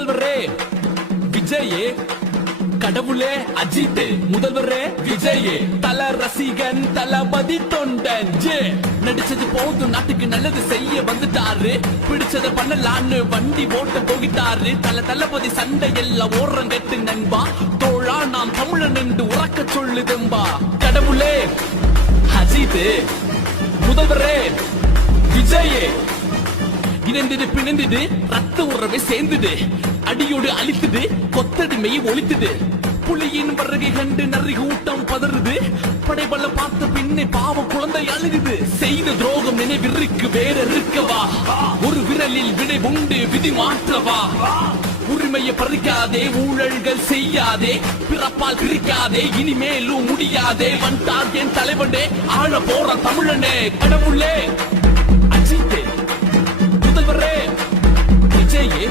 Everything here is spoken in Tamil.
முதல்வரே விஜயே, கடவுளே அஜித், முதல்வரே விஜயே, தல ரசிகன் தளபதி தொண்டன் நடிச்சது போதும், நாட்டுக்கு நல்லது செய்ய வந்துட்டாரு, பிடிச்சத பண்ணலான்னு வண்டி ஓட்ட போகிட்டாரு. தளபதி சண்டை எல்லாம் ஓரம் கட்டு நண்பா, தோழா நாம் தமிழன் என்று உறக்க சொல்லுதம்பா. கடவுளே அஜித், முதல்வரே விஜயே, இணைந்தது பிணைந்தது ரத்த உறவை சேர்ந்தது, அடியோடு அழித்தது கொத்தடிமையை ஒழித்தது. புலியின் வருகை கண்டு நரி கூட்டம் பதறுது, படைபல பார்த்த பின்னே பாவம் குழந்தை அழுகுது. செய்த துரோகம் நினைவிற்கு வேற இருக்கவா, ஒரு விரலில் விடை உண்டு விதி மாற்றவா. உரிமையை பறிக்காதே, ஊழல்கள் செய்யாதே, பிறப்பால் பிரிக்காதே, இனிமேலும் முடியாதே. வந்தார் என் தலைவனே, ஆழ போற தமிழனே. கடவுளே அஜித், முதல்வரே விஜயே,